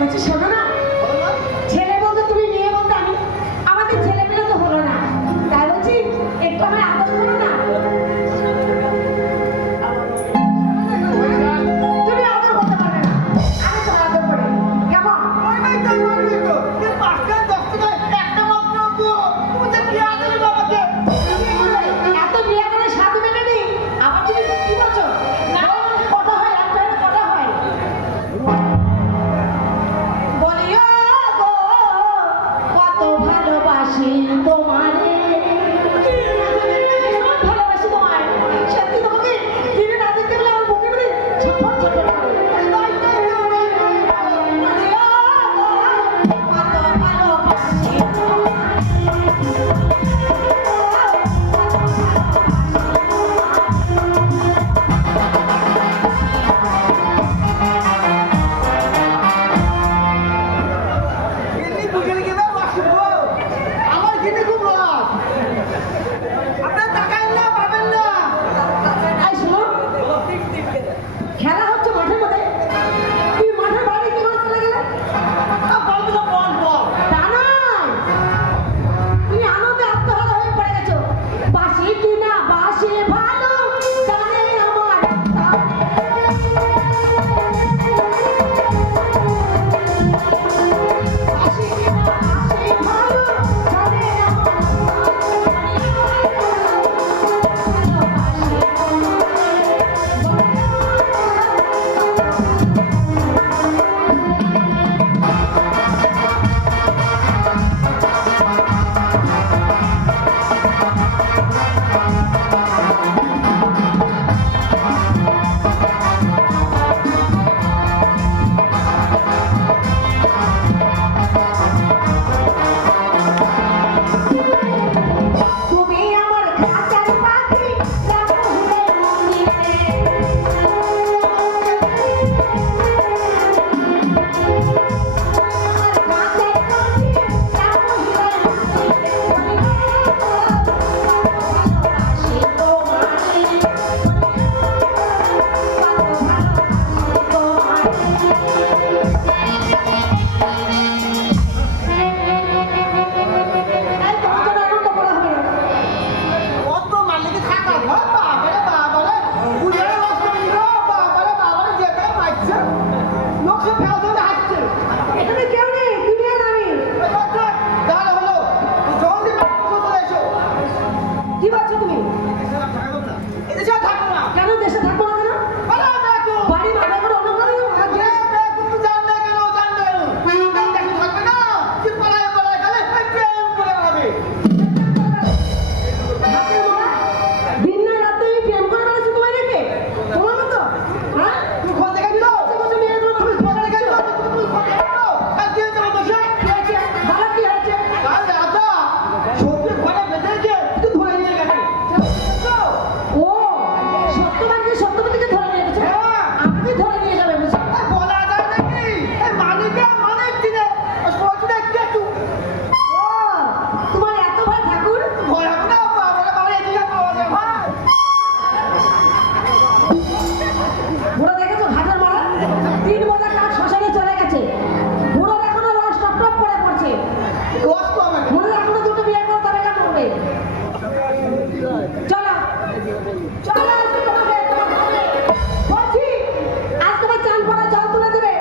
বলছি শোনো না, 3 বোঝা কাঠ শ্মশানে চলে গেছে। বুড়োর এখনো রস টপ টপ করে পড়ছে। রস পাবে না। বুড়োর এখনো 2টো বিয়ে করে তবে কেমন হবে? চলো চলো আজকে তোমাকে বলছি, আজ তোমার চান করা জল তুলে দেবে,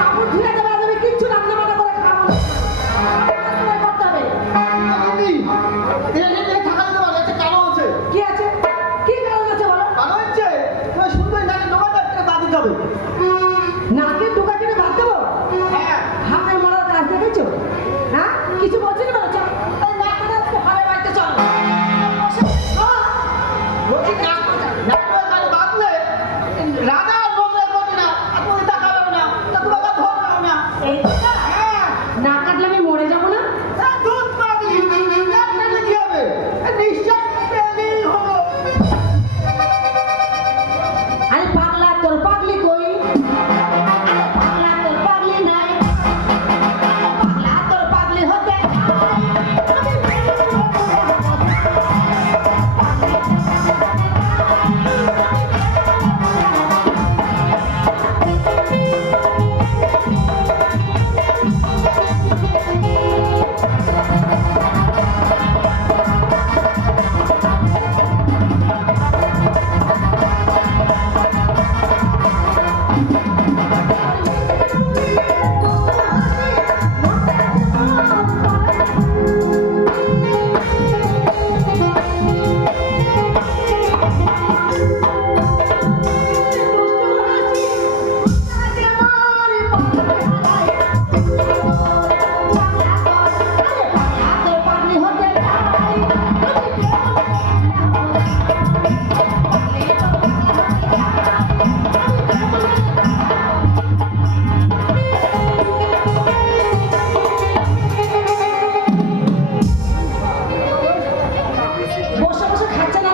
কাপড় ধুয়ে দেবে, আজ আমি কিচ্ছু রান্না বান্না করে খাবো না। তোমায় করতে হবে। আমি এখানে থাকা যেতে পারে, একটা কারণ আছে। কি আছে? কি কারণ আছে বলো? কারণ হচ্ছে তোমার সুন্দর নাকি দোকানটা একটা বাদ দিতে হবে। নাকে টোকা কিনে ভাত দেবো? হ্যাঁ হাতে মারার কাজ দেখেছো? হ্যাঁ কিছু বলছি না বলো? চল এই না করে আজকে ভাবে বাড়িতে চলো। বলছি নাক নাক বাঁধলে রাজা আর বললে বলবে না, আর তুমি টাকা পাবে না, তা তোমার কাছে ধরবে না। এই কথা? হ্যাঁ না কাটলে আমি মরে যাবো না? তা দুধ পাগলি নাক কাটলে কি হবে? নিশ্চয় পেলেই হলো। আরে পাগলা, তোর পাগলি কই? আরে পাগলা, তোর পাগলি নাই। আরে পাগলা, তোর পাগলি হতে বসে বসে খাচ্ছে না